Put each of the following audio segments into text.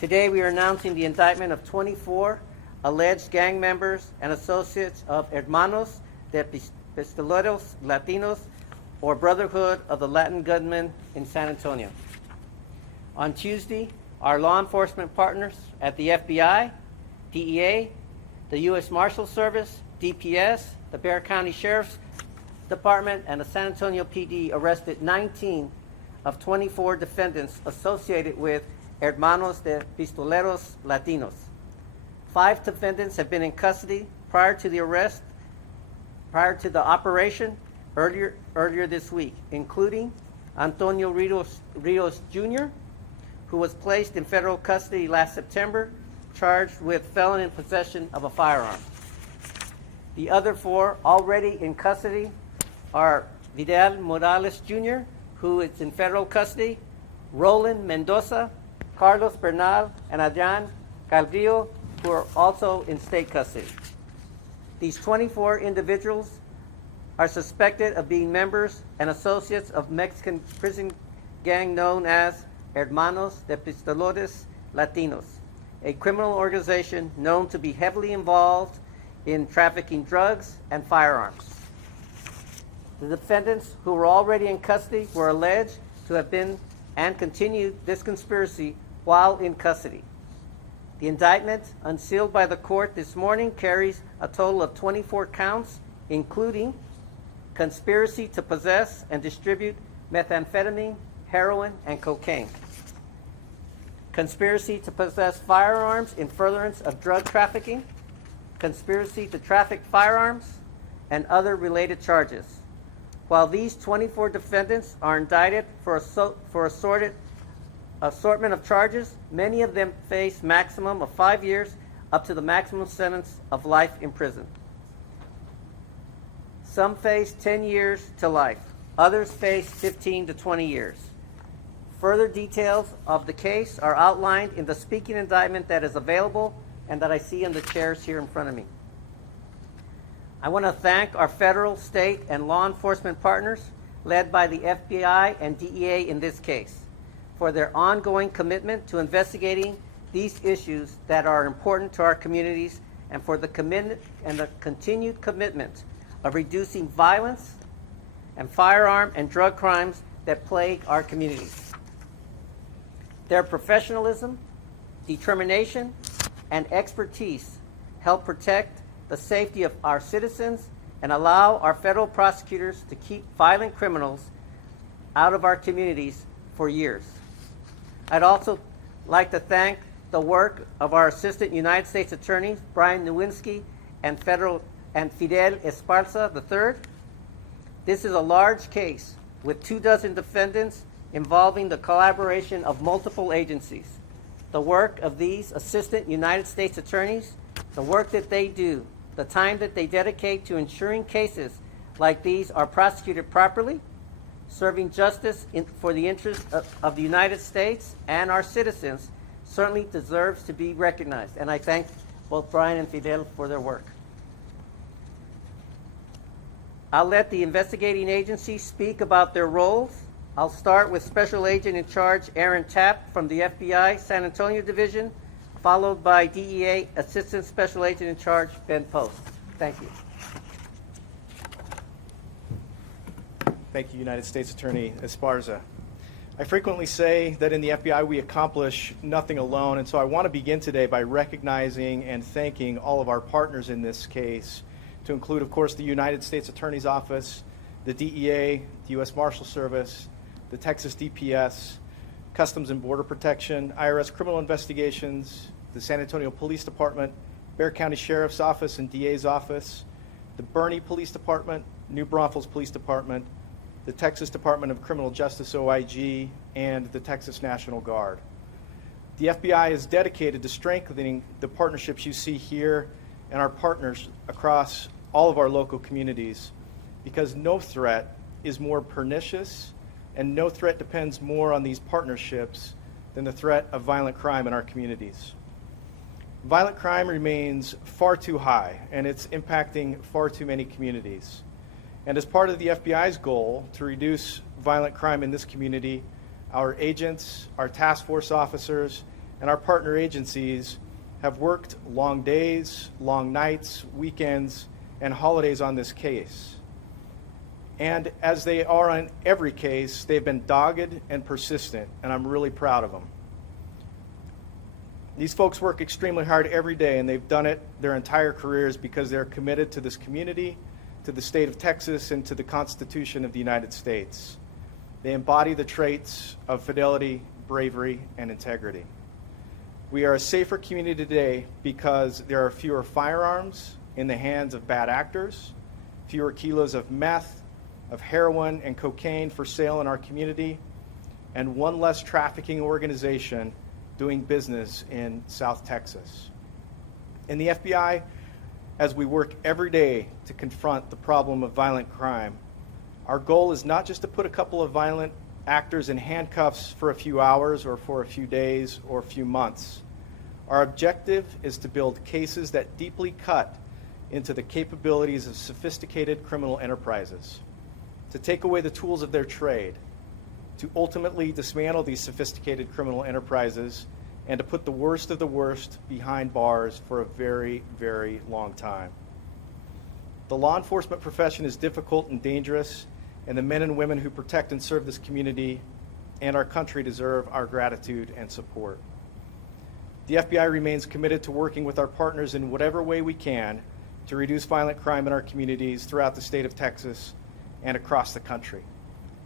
Today we are announcing the indictment of 24 alleged gang members and associates of Hermanos de Pistoleros Latinos, or Brotherhood of the Latin Gunmen in San Antonio. On Tuesday, our law enforcement partners at the FBI, DEA, the U.S. Marshal Service, DPS, the Bexar County Sheriff's Department, and the San Antonio PD arrested 19 of 24 defendants associated with Hermanos de Pistoleros Latinos. 5 defendants have been in custody prior to the operation earlier this week, including Antonio Rios Jr., who was placed in federal custody last September, charged with felon in possession of a firearm. The other 4 already in custody are Vidal Morales Jr., who is in federal custody, Roland Mendoza, Carlos Bernal, and Adrian Calvillo, who are also in state custody. These 24 individuals are suspected of being members and associates of Mexican prison gang known as Hermanos de Pistoleros Latinos, a criminal organization known to be heavily involved in trafficking drugs and firearms. The defendants who were already in custody were alleged to have been and continued this conspiracy while in custody. The indictment, unsealed by the court this morning, carries a total of 24 counts, including conspiracy to possess and distribute methamphetamine, heroin, and cocaine, conspiracy to possess firearms in furtherance of drug trafficking, conspiracy to traffic firearms, and other related charges. While these 24 defendants are indicted for assortment of charges, many of them face maximum of 5 years up to the maximum sentence of life in prison. Some face 10 years to life. Others face 15 to 20 years. Further details of the case are outlined in the speaking indictment that is available and that I see in the chairs here in front of me. I want to thank our federal, state, and law enforcement partners, led by the FBI and DEA in this case, for their ongoing commitment to investigating these issues that are important to our communities, and for the commitment and the continued commitment of reducing violence and firearm and drug crimes that plague our communities. Their professionalism, determination, and expertise help protect the safety of our citizens and allow our federal prosecutors to keep violent criminals out of our communities for years. I'd also like to thank the work of our Assistant United States Attorneys, Brian Nowinski, and Fidel Esparza III. This is a large case with 24 defendants involving the collaboration of multiple agencies. The work of these Assistant United States Attorneys, the work that they do, the time that they dedicate to ensuring cases like these are prosecuted properly, serving justice for the interest of the United States and our citizens, certainly deserves to be recognized. And I thank both Brian and Fidel for their work. I'll let the investigating agencies speak about their roles. I'll start with Special Agent in Charge Aaron Tapp from the FBI San Antonio Division, followed by DEA Assistant Special Agent in Charge Ben Post. Thank you. Thank you, United States Attorney Esparza. I frequently say that in the FBI we accomplish nothing alone, and so I want to begin today by recognizing and thanking all of our partners in this case, to include, of course, the United States Attorney's Office, the DEA, the U.S. Marshal Service, the Texas DPS, Customs and Border Protection, IRS Criminal Investigations, the San Antonio Police Department, Bexar County Sheriff's Office and DA's Office, the Bernie Police Department, New Braunfels Police Department, the Texas Department of Criminal Justice, OIG, and the Texas National Guard. The FBI is dedicated to strengthening the partnerships you see here and our partners across all of our local communities, because no threat is more pernicious and no threat depends more on these partnerships than the threat of violent crime in our communities. Violent crime remains far too high, and it's impacting far too many communities. And as part of the FBI's goal to reduce violent crime in this community, our agents, our task force officers, and our partner agencies have worked long days, long nights, weekends, and holidays on this case. And as they are on every case, they've been dogged and persistent, and I'm really proud of them. These folks work extremely hard every day, and they've done it their entire careers because they're committed to this community, to the state of Texas, and to the Constitution of the United States. They embody the traits of fidelity, bravery, and integrity. We are a safer community today because there are fewer firearms in the hands of bad actors, fewer kilos of meth, of heroin and cocaine for sale in our community, and one less trafficking organization doing business in South Texas. In the FBI, as we work every day to confront the problem of violent crime, our goal is not just to put a couple of violent actors in handcuffs for a few hours or for a few days or a few months. Our objective is to build cases that deeply cut into the capabilities of sophisticated criminal enterprises, to take away the tools of their trade, to ultimately dismantle these sophisticated criminal enterprises, and to put the worst of the worst behind bars for a very, very long time. The law enforcement profession is difficult and dangerous, and the men and women who protect and serve this community and our country deserve our gratitude and support. The FBI remains committed to working with our partners in whatever way we can to reduce violent crime in our communities throughout the state of Texas and across the country.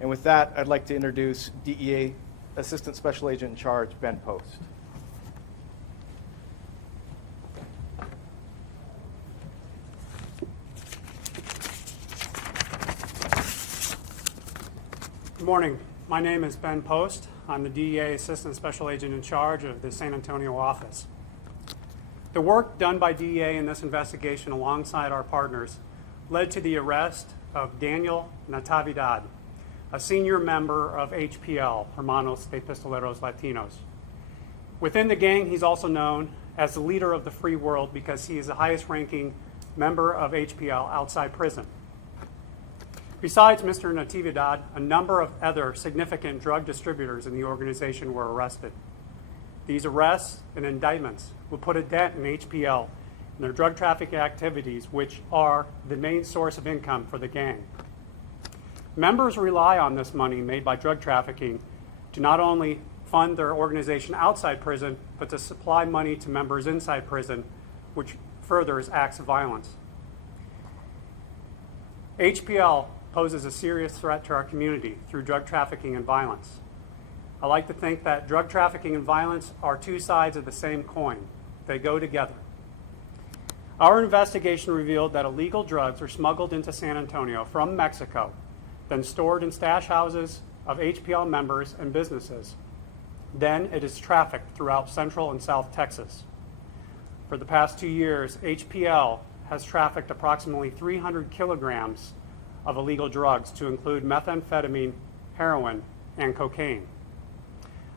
And with that, I'd like to introduce DEA Assistant Special Agent in Charge, Ben Post. Good morning. My name is Ben Post. I'm the DEA Assistant Special Agent in Charge of the San Antonio office. The work done by DEA in this investigation alongside our partners led to the arrest of Daniel Natividad, a senior member of HPL, Hermanos de Pistoleros Latinos. Within the gang, he's also known as the leader of the free world because he is the highest ranking member of HPL outside prison. Besides Mr. Natividad, a number of other significant drug distributors in the organization were arrested. These arrests and indictments will put a dent in HPL and their drug trafficking activities, which are the main source of income for the gang. Members rely on this money made by drug trafficking to not only fund their organization outside prison, but to supply money to members inside prison, which furthers acts of violence. HPL poses a serious threat to our community through drug trafficking and violence. I like to think that drug trafficking and violence are two sides of the same coin. They go together. Our investigation revealed that illegal drugs are smuggled into San Antonio from Mexico, then stored in stash houses of HPL members and businesses. Then it is trafficked throughout Central and South Texas. For the past 2 years, HPL has trafficked approximately 300 kilograms of illegal drugs to include methamphetamine, heroin, and cocaine.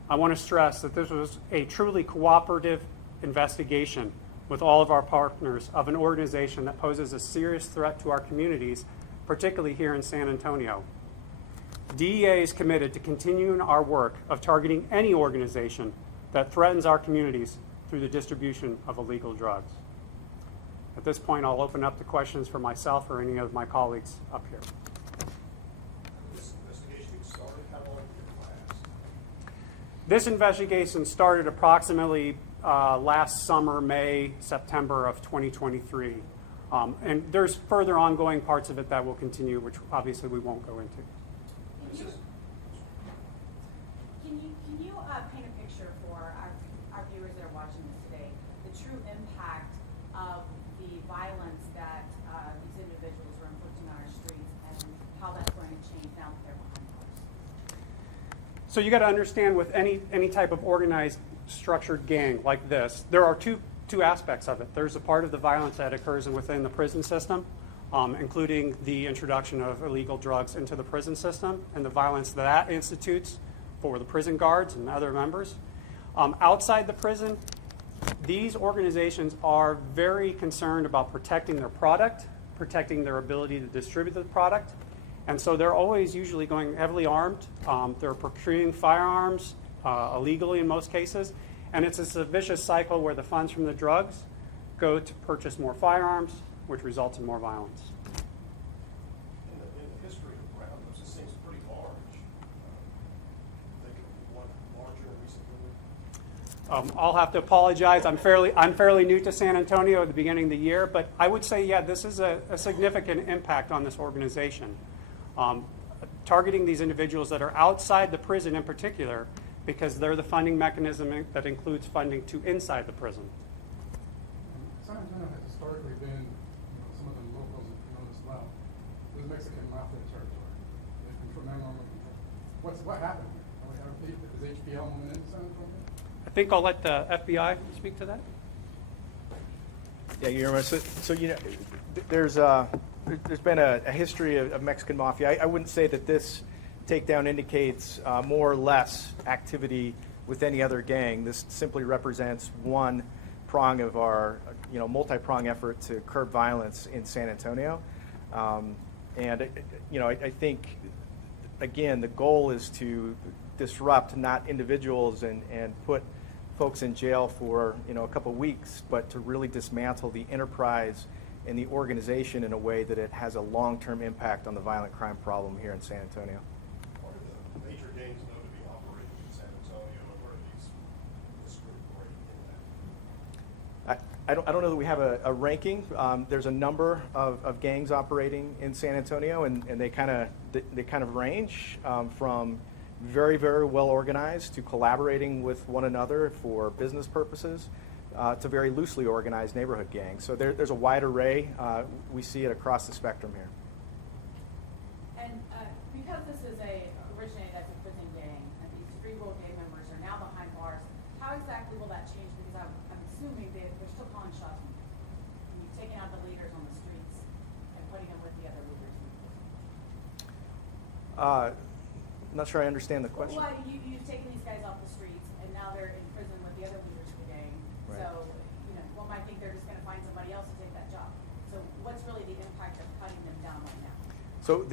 I want to stress that this was a truly cooperative investigation with all of our partners of an organization that poses a serious threat to our communities, particularly here in San Antonio. DEA is committed to continuing our work of targeting any organization that threatens our communities through the distribution of illegal drugs. At this point, I'll open up the questions for myself or any of my colleagues up here. This investigation started, how long did it last? This investigation started approximately last summer, May, September of 2023. And there's further ongoing parts of it that will continue, which obviously we won't go into. This is, Can you paint a picture for our viewers that are watching this today, the true impact of the violence that these individuals are inflicting on our streets and how that's going to change now that they're behind bars? So you got to understand with any type of organized, structured gang like this, there are two aspects of it. There's a part of the violence that occurs within the prison system, including the introduction of illegal drugs into the prison system and the violence that institutes for the prison guards and other members. Outside the prison, these organizations are very concerned about protecting their product, protecting their ability to distribute the product, and so they're always usually going heavily armed. They're procuring firearms illegally in most cases, And it's a vicious cycle where the funds from the drugs go to purchase more firearms, which results in more violence. In the history of roundups, it seems pretty large. Think of one larger in recent memory. I'll have to apologize. I'm fairly new to San Antonio at the beginning of the year, but I would say, yeah, this is a significant impact on this organization. Targeting these individuals that are outside the prison in particular, because they're the funding mechanism that includes funding to inside the prison. San Antonio has historically been, some of the locals know this well, it was Mexican mafia territory. From memory, what happened here? Is HPL moving into San Antonio? I think I'll let the FBI speak to that. Yeah, Guillermo. So there's been a history of Mexican mafia. I wouldn't say that this takedown indicates more or less activity with any other gang. This simply represents one prong of our multi-prong effort to curb violence in San Antonio. And I think, again, the goal is to disrupt not individuals and put folks in jail for a couple weeks, but to really dismantle the enterprise and the organization in a way that it has a long-term impact on the violent crime problem here in San Antonio. What are the major gangs known to be operating in San Antonio, and where are this group operating in that? I don't know that we have a ranking. There's a number of gangs operating in San Antonio, and they kind of range from very, very well organized to collaborating with one another for business purposes to very loosely organized neighborhood gangs. So there's a wide array. We see it across the spectrum here. And because this is originated as a prison gang, and these free will gang members are now behind bars, how exactly will that change? Because I'm assuming they're still calling shots. And you've taken out the leaders on the streets and putting them with the other leaders in the prison. I'm not sure I understand the question. Well, you've taken these guys off the streets, and now they're in prison with the other leaders of the gang. Right. So, one might think they're just going to find somebody else to take that job. So, what's really the impact of cutting them down right now? So,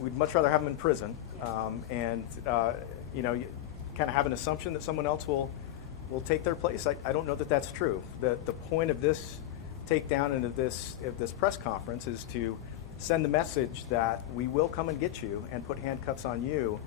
we'd much rather have them in prison, and you kind of have an assumption that someone else will take their place. I don't know that that's true. The point of this takedown and of this press conference is to send the message that we will come and get you and put handcuffs on you